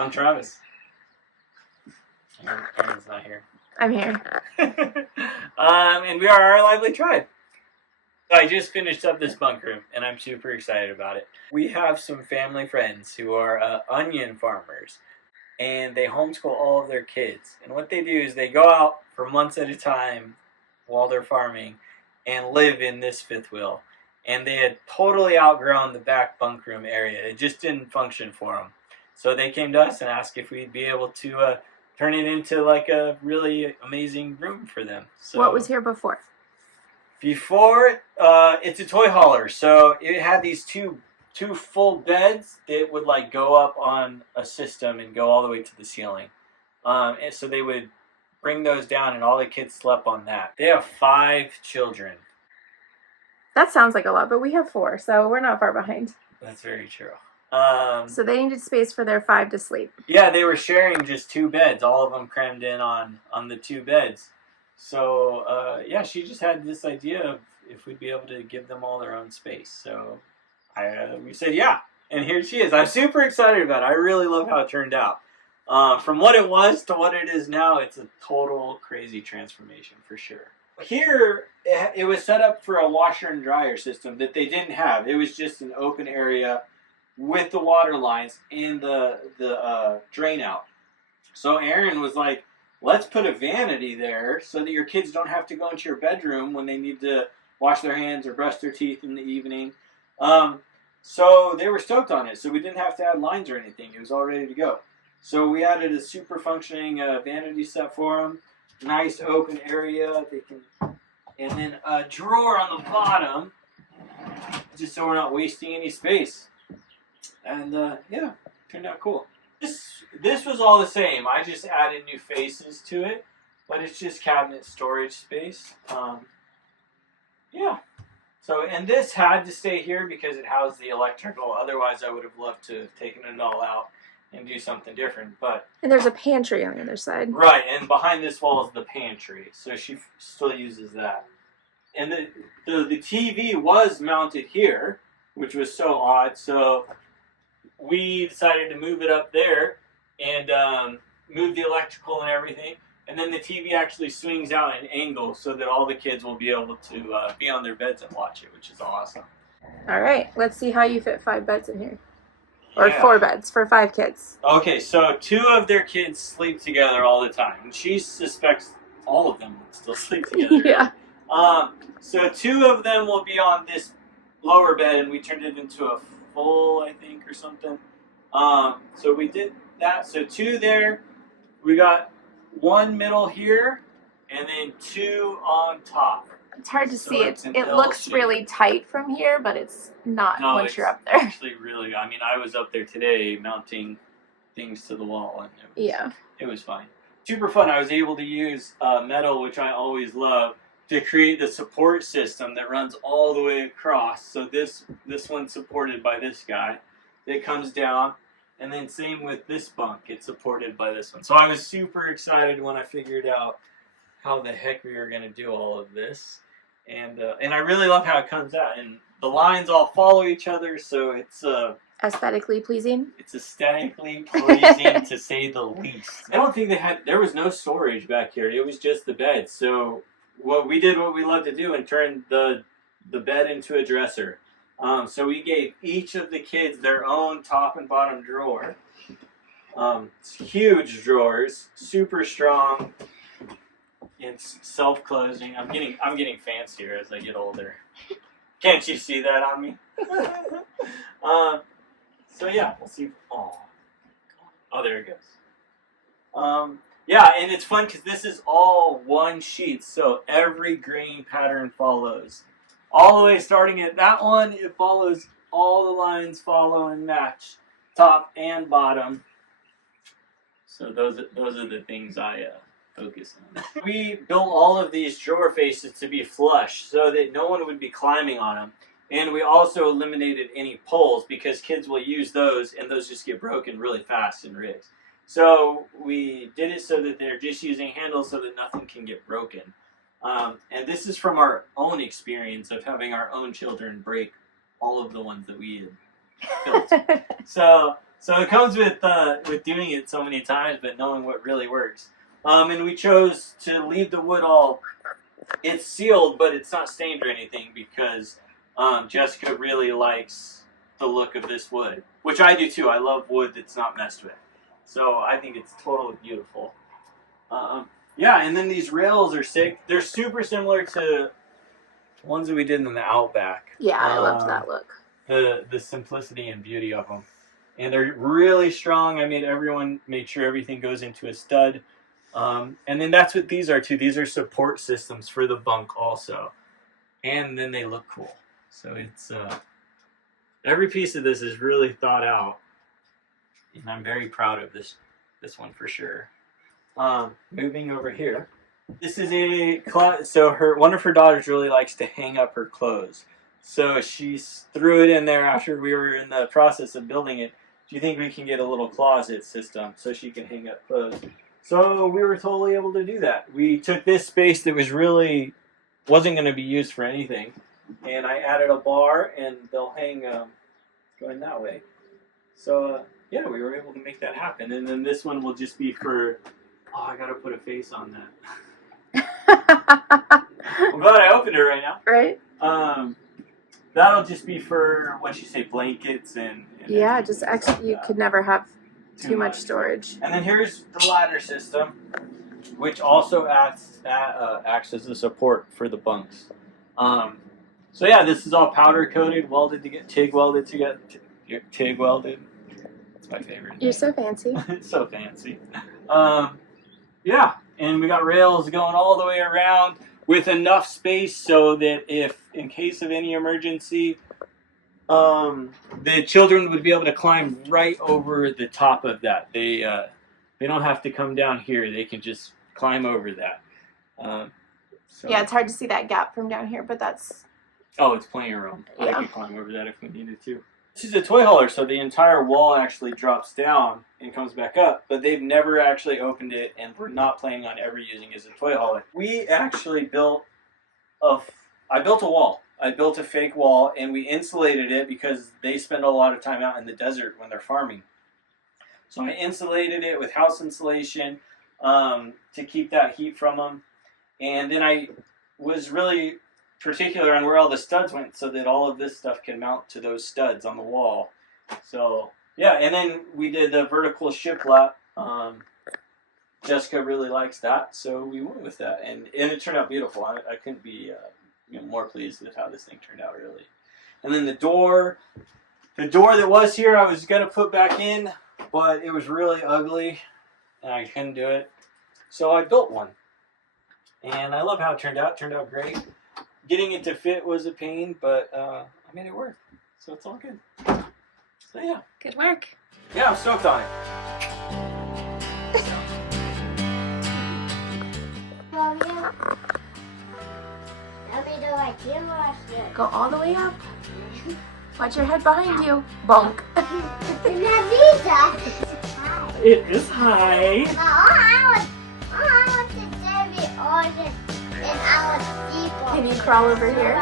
I'm Travis. Aaron's not here. I'm here. And we are our lively tribe. I just finished up this bunk room, and I'm super excited about it. We have some family friends who are onion farmers, and they homeschool all of their kids. And what they do is they go out for months at a time while they're farming and live in this fifth wheel. And they had totally outgrown the back bunk room area. It just didn't function for them. So they came to us and asked if we'd be able to turn it into like a really amazing room for them. So What was here before? Before, it's a toy hauler. So it had these two full beds that would like go up on a system and go all the way to the ceiling. And so they would bring those down, and all the kids slept on that. They have 5 children. That sounds like a lot, but we have 4, so we're not far behind. That's very true. So they needed space for their 5 to sleep. Yeah, they were sharing just 2 beds. All of them crammed in on the 2 beds. So, yeah, she just had this idea of if we'd be able to give them all their own space. So we said, yeah, and here she is. I'm super excited about it. I really love how it turned out. From what it was to what it is now, it's a total crazy transformation for sure. Here, it was set up for a washer and dryer system that they didn't have. It was just an open area with the water lines and the drain out. So Aaron was like, let's put a vanity there so that your kids don't have to go into your bedroom when they need to wash their hands or brush their teeth in the evening. So they were stoked on it. So we didn't have to add lines or anything. It was all ready to go. So we added a super functioning vanity set for them. Nice open area. And then a drawer on the bottom, just so we're not wasting any space. And yeah, turned out cool. This was all the same. I just added new faces to it, but it's just cabinet storage space. Yeah. So, and this had to stay here because it housed the electrical. Otherwise, I would have loved to have taken it all out and do something different. And there's a pantry on the other side. Right, and behind this wall is the pantry, so she still uses that. And the TV was mounted here, which was so odd. So we decided to move it up there and move the electrical and everything. And then the TV actually swings out at an angle so that all the kids will be able to be on their beds and watch it, which is awesome. All right, let's see how you fit 5 beds in here. Or Yeah. 4 beds for 5 kids. Okay, so 2 of their kids sleep together all the time. And she suspects all of them would still sleep together. Yeah. So 2 of them will be on this lower bed, and we turned it into a full, I think, or something. So we did that. So 2 there. We got 1 middle here, and then 2 on top. It's hard to So see. it's an It L looks shape. really tight from here, but it's not No, once it's you're up there. actually really. I mean, I was up there today mounting things to the wall, and it was fine. Super fun. I was able to use metal, which I always love, to create the support system that runs all the way across. So this one's supported by this guy. It comes down, and then same with this bunk. It's supported by this one. So I was super excited when I figured out how the heck we were going to do all of this. And I really love how it comes out. And the lines all follow each other, so it's Aesthetically pleasing. it's aesthetically pleasing to say the least. I don't think there was no storage back here. It was just the bed. So what we love to do and turned the bed into a dresser. So we gave each of the kids their own top and bottom drawer. Huge drawers, super strong. It's self-closing. I'm getting fancier as I get older. Can't you see that on me? So yeah, we'll see. Oh, there it goes. Yeah, and it's fun because this is all one sheet, so every grain pattern follows. All the way starting at that one, it follows all the lines follow and match, top and bottom. So those are the things I focus on. We built all of these drawer faces to be flush so that no one would be climbing on them. And we also eliminated any poles because kids will use those and those just get broken really fast in rigs. So we did it so that they're just using handles so that nothing can get broken. And this is from our own experience of having our own children break all of the ones that we had built. So So it comes with doing it so many times, but knowing what really works. And we chose to leave the wood all. It's sealed, but it's not stained or anything because Jessica really likes the look of this wood, which I do too. I love wood that's not messed with. So I think it's totally beautiful. Yeah, and then these rails are sick. They're super similar to ones that we did in the Outback. Yeah, I loved that look. The simplicity and beauty of them. And they're really strong. I made sure everything goes into a stud. And then that's what these are too. These are support systems for the bunk also. And then they look cool. So it's every piece of this is really thought out. And I'm very proud of this one for sure. Moving over here. This is one of her daughters really likes to hang up her clothes. So she threw it in there after we were in the process of building it. Do you think we can get a little closet system so she can hang up clothes? So we were totally able to do that. We took this space that wasn't going to be used for anything, and I added a bar, and they'll hang going that way. So yeah, we were able to make that happen. And then this one will just be for. Oh, I gotta put a face on that. I'm glad I opened it right now. Right. That'll just be for what you say, blankets and yeah, just extra. You could never have too much storage. And then here's the ladder system, which also acts as a support for the bunks. So yeah, this is all powder coated, TIG welded together. TIG welded. It's my favorite. You're so fancy. It's so fancy. Yeah, and we got rails going all the way around with enough space so that if, in case of any emergency, the children would be able to climb right over the top of that. They don't have to come down here. They can just climb over that. Yeah, it's hard to see that gap from down here, but that's... Oh, it's plenty of room. Yeah. I could climb over that if we needed to. This is a toy hauler, so the entire wall actually drops down and comes back up, but they've never actually opened it, and we're not planning on ever using it as a toy hauler. We actually built I built a wall. I built a fake wall, and we insulated it because they spend a lot of time out in the desert when they're farming. So I insulated it with house insulation to keep that heat from them. And then I was really particular on where all the studs went so that all of this stuff can mount to those studs on the wall. So, yeah, and then we did the vertical shiplap. Jessica really likes that, so we went with that. And it turned out beautiful. I couldn't be more pleased with how this thing turned out, really. And then the door that was here, I was going to put back in, but it was really ugly, and I couldn't do it. So I built one. And I love how it turned out. It turned out great. Getting it to fit was a pain, but I made it work. So it's all good. So yeah. Good work. Yeah, I'm stoked on it. Go all the way up. Watch your head behind you. Bunk. It is high. Can you crawl over here?